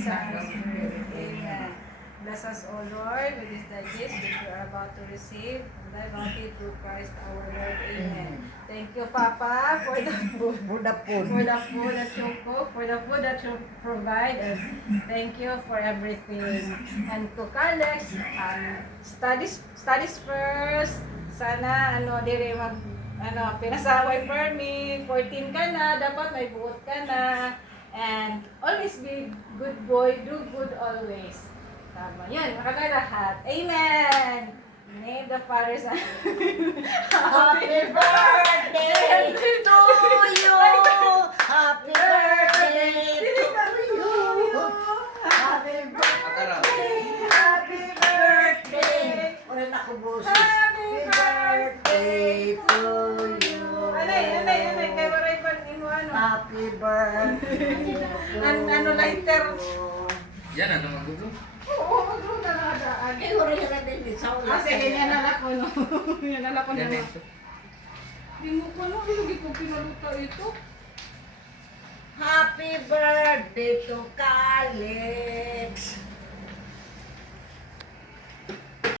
Son. Amen. Bless us, O Lord, with this the gifts which we are about to receive, and thy bounty through Christ our Lord. Amen. Thank you, Papa, for the food. For the food. For the food that you cook, for the food that you provide, and thank you for everything. And to Carlex, studies first. Sana dire pinasaway for me. 14 ka na, dapat may buot ka na. And always be good boy, do good always. Tama. Yan, makakalahat. Amen. Name the Father, Son. Happy birthday to you. Happy birthday to you. Happy birthday. Happy birthday. Wala na ako boses. Happy Birthday to you. Anay, kay waray pa mo ano. Happy birthday. Lighter. Yan, ano magulo? Oo, magro na nakadaan. Kaya wala siya natin din sa ulan. Sige, yan nalako no. Yan nalako na. Yan ito. Di mo ko no, hindi ko pinaluto ito. Happy birthday to Kale.